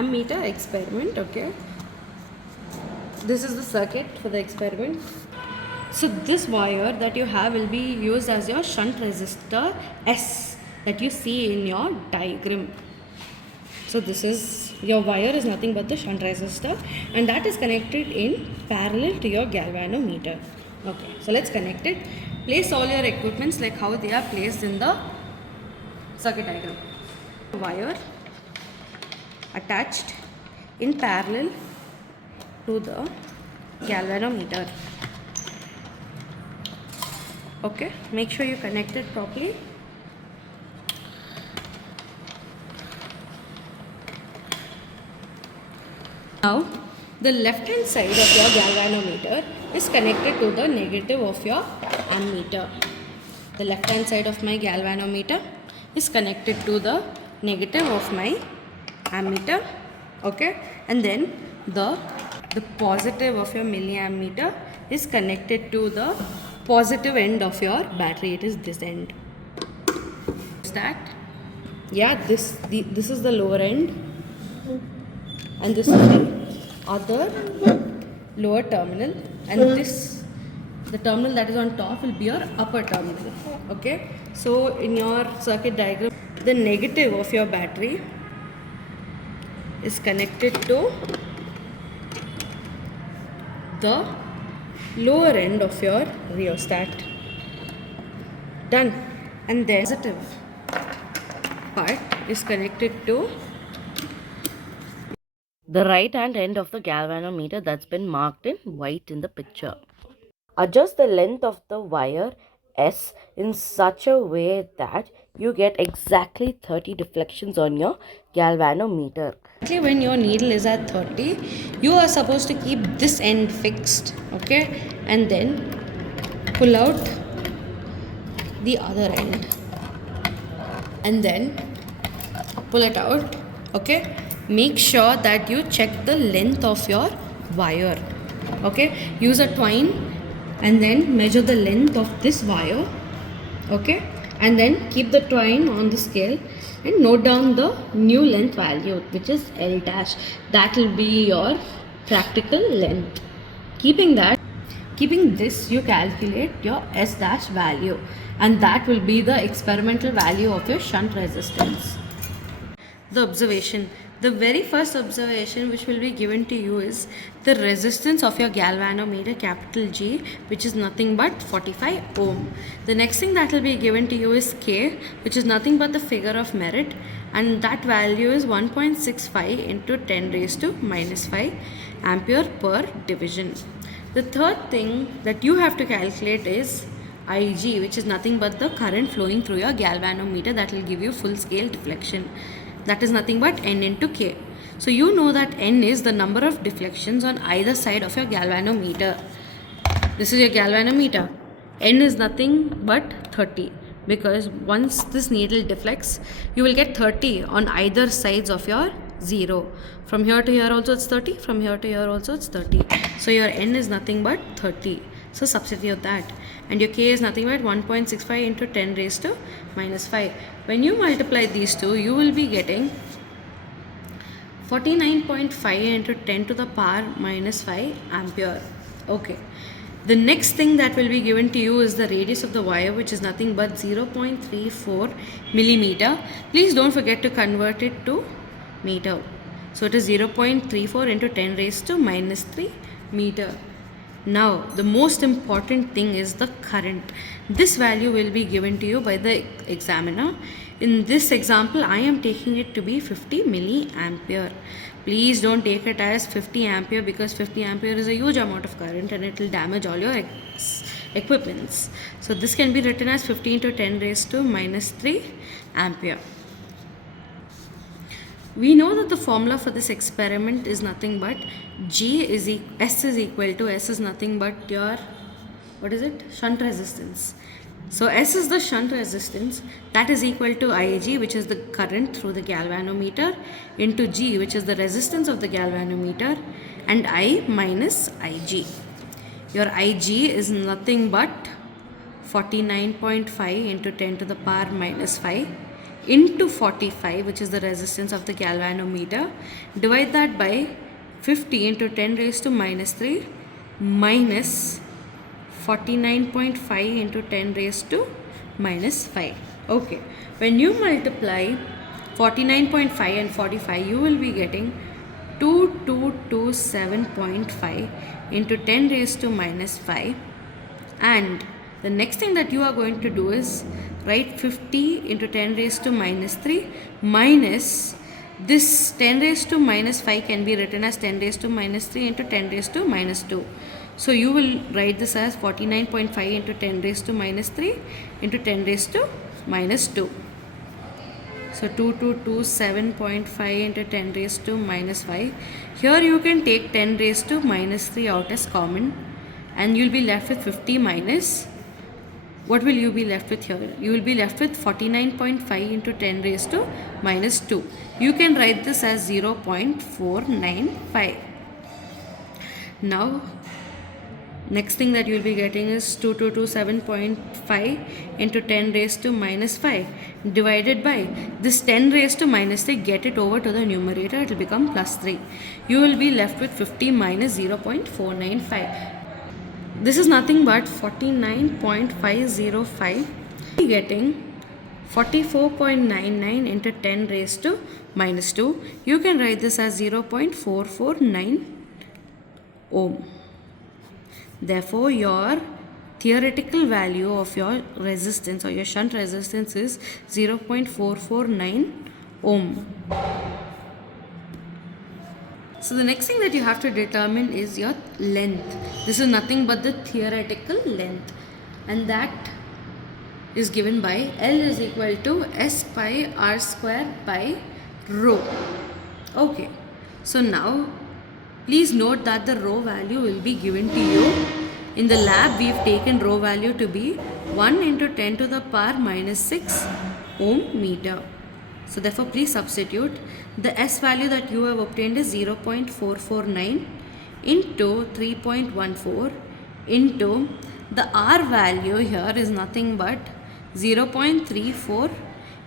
ammeter experiment. Okay, this is the circuit for the experiment. So this wire that you have will be used as your shunt resistor S that you see in your diagram. So this is your wire is nothing but the shunt resistor, and that is connected in parallel to your galvanometer. Okay, so let's connect it. Place all your equipments like how they are placed in the circuit diagram. Wire attached in parallel to the galvanometer. Okay, make sure you connect it properly. Now, the left hand side of your galvanometer is connected to the negative of your ammeter. The left hand side of my galvanometer is connected to the negative of my ammeter. Okay, and then the positive of your milliammeter is connected to the positive end of your battery. It is this end. Is that? Yeah, this is the lower end, and this is the other lower terminal, and this the terminal that is on top will be your upper terminal. Okay, so in your circuit diagram, the negative of your battery is connected to the lower end of your rheostat. Done. And then positive part is connected to the right hand end of the galvanometer that's been marked in white in the picture. Adjust the length of the wire S in such a way that you get exactly 30 deflections on your galvanometer. When your needle is at 30, you are supposed to keep this end fixed, okay, and then pull out the other end and then pull it out. Okay, make sure that you check the length of your wire. Okay, use a twine and then measure the length of this wire. Okay, and then keep the twine on the scale and note down the new length value, which is L dash. That will be your practical length. Keeping this, you calculate your S dash value, and that will be the experimental value of your shunt resistance. The observation. The very first observation which will be given to you is the resistance of your galvanometer, capital G, which is nothing but 45 ohm. The next thing that will be given to you is K, which is nothing but the figure of merit, and that value is 1.65 into 10 raised to minus 5 ampere per division. The third thing that you have to calculate is Ig, which is nothing but the current flowing through your galvanometer. That will give you full scale deflection. That is nothing but N into K. So you know that N is the number of deflections on either side of your galvanometer. This is your galvanometer. N is nothing but 30, because once this needle deflects, you will get 30 on either sides of your 0. From here to here also it's 30, from here to here also it's 30. So your N is nothing but 30. So substitute that, and your K is nothing but 1.65 into 10 raised to minus 5. When you multiply these two, you will be getting 49.5 into 10 to the power minus 5 ampere. Okay. The next thing that will be given to you is the radius of the wire, which is nothing but 0.34 millimeter. Please don't forget to convert it to meter. So it is 0.34 into 10 raised to minus 3 meter. Now, the most important thing is the current. This value will be given to you by the examiner. In this example, I am taking it to be 50 milliampere. Please don't take it as 50 ampere, because 50 ampere is a huge amount of current and it will damage all your equipments. So this can be written as 50 into 10 raised to minus 3 ampere. We know that the formula for this experiment is nothing but S is equal to, S is nothing but your, what is it? Shunt resistance. So S is the shunt resistance, that is equal to Ig, which is the current through the galvanometer, into G, which is the resistance of the galvanometer, and I minus Ig. Your Ig is nothing but 49.5 into 10 to the power minus 5 into 45, which is the resistance of the galvanometer. Divide that by 50 into 10 raised to minus 3 minus 49.5 into 10 raised to minus 5. Okay, when you multiply 49.5 and 45, you will be getting 2227.5 into 10 raised to minus 5. And the next thing that you are going to do is write 50 into 10 raised to minus 3 minus this 10 raised to minus 5 can be written as 10 raised to minus 3 into 10 raised to minus 2. So you will write this as 49.5 into 10 raised to minus 3 into 10 raised to minus 2. So 2227.5 into 10 raised to minus 5. Here you can take 10 raised to minus 3 out as common, and you'll be left with 50 minus, what will you be left with here? You will be left with 49.5 into 10 raised to minus 2. You can write this as 0.495. Now next thing that you will be getting is 2227.5 into 10 raised to minus 5 divided by this 10 raised to minus 3, get it over to the numerator, it will become plus 3. You will be left with 50 minus 0.495. This is nothing but 49.505. Getting 44.99 into 10 raised to minus 2. You can write this as 0.449 ohm. Therefore, your theoretical value of your resistance or your shunt resistance is 0.449 ohm. So the next thing that you have to determine is your length. This is nothing but the theoretical length, and that is given by L is equal to S pi R square by rho. Okay, so now please note that the rho value will be given to you. In the lab, we've taken rho value to be 1 into 10 to the power minus 6 ohm meter. So therefore, please substitute. The S value that you have obtained is 0.449 into 3.14 into the R value here is nothing but 0.34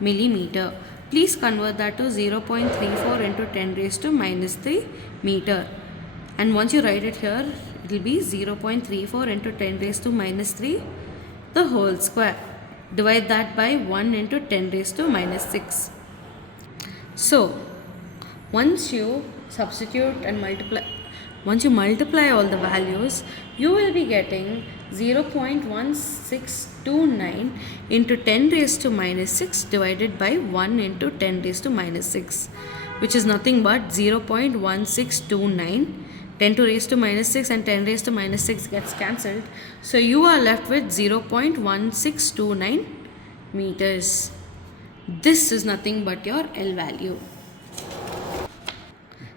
millimeter. Please convert that to 0.34 into 10 raised to minus 3 meter. And once you write it here, it will be 0.34 into 10 raised to minus 3 the whole square. Divide that by 1 into 10 raised to minus 6. So once you substitute and multiply all the values, you will be getting 0.1629 into 10 raised to minus 6 divided by 1 into 10 raised to minus 6, which is nothing but 0.1629. 10 to raised to minus 6 and 10 raised to minus 6 gets cancelled. So you are left with 0.1629 meters. This is nothing but your L value.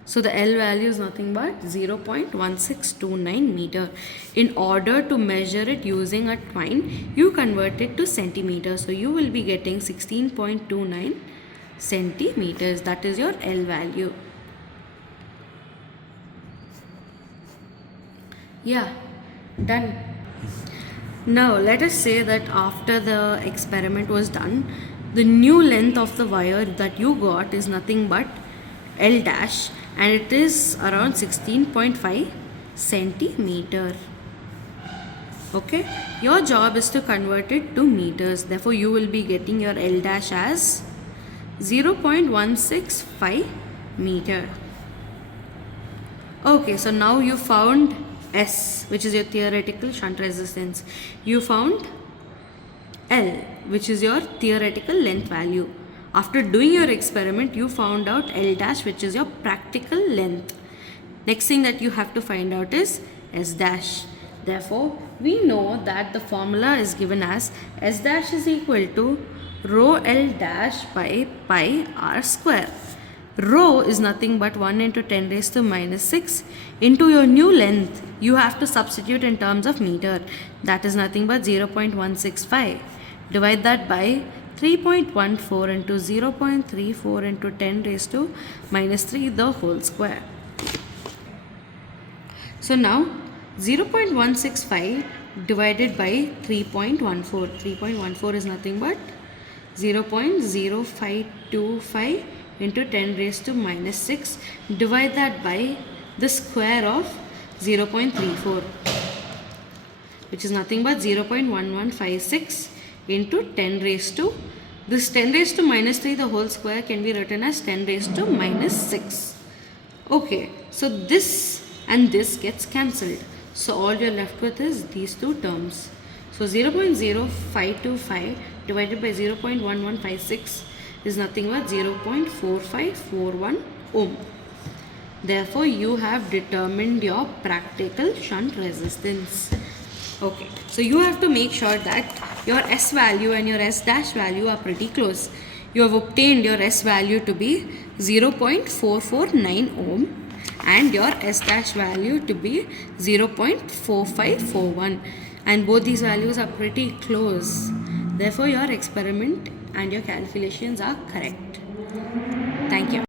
So the L value is nothing but 0.1629 meter. In order to measure it using a twine, you convert it to centimeters. So you will be getting 16.29 centimeters. That is your L value. Yeah, done. Now let us say that after the experiment was done, the new length of the wire that you got is nothing but L dash, and it is around 16.5 centimeter. Okay, your job is to convert it to meters. Therefore, you will be getting your L dash as 0.165 meter. Okay, so now you found S, which is your theoretical shunt resistance. You found L, which is your theoretical length value. After doing your experiment, you found out L dash, which is your practical length. Next thing that you have to find out is S dash. Therefore, we know that the formula is given as S dash is equal to rho L dash by pi R square. Rho is nothing but 1 into 10 raised to minus 6 into your new length. You have to substitute in terms of meter. That is nothing but 0.165. Divide that by 3.14 into 0.34 into 10 raised to minus 3 the whole square. So now 0.165 divided by 3.14. 3.14 is nothing but 0.0525 into 10 raised to minus 6. Divide that by the square of 0.34, which is nothing but 0.1156 into 10 raised to, this 10 raised to minus 3 the whole square can be written as 10 raised to minus 6. Okay, so this and this gets cancelled. So all you're left with is these two terms. So 0.0525 divided by 0.1156 is nothing but 0.4541 ohm. Therefore, you have determined your practical shunt resistance. Okay, so you have to make sure that your S value and your S dash value are pretty close. You have obtained your S value to be 0.449 ohm and your S dash value to be 0.4541, and both these values are pretty close. Therefore, your experiment and your calculations are correct. Thank you.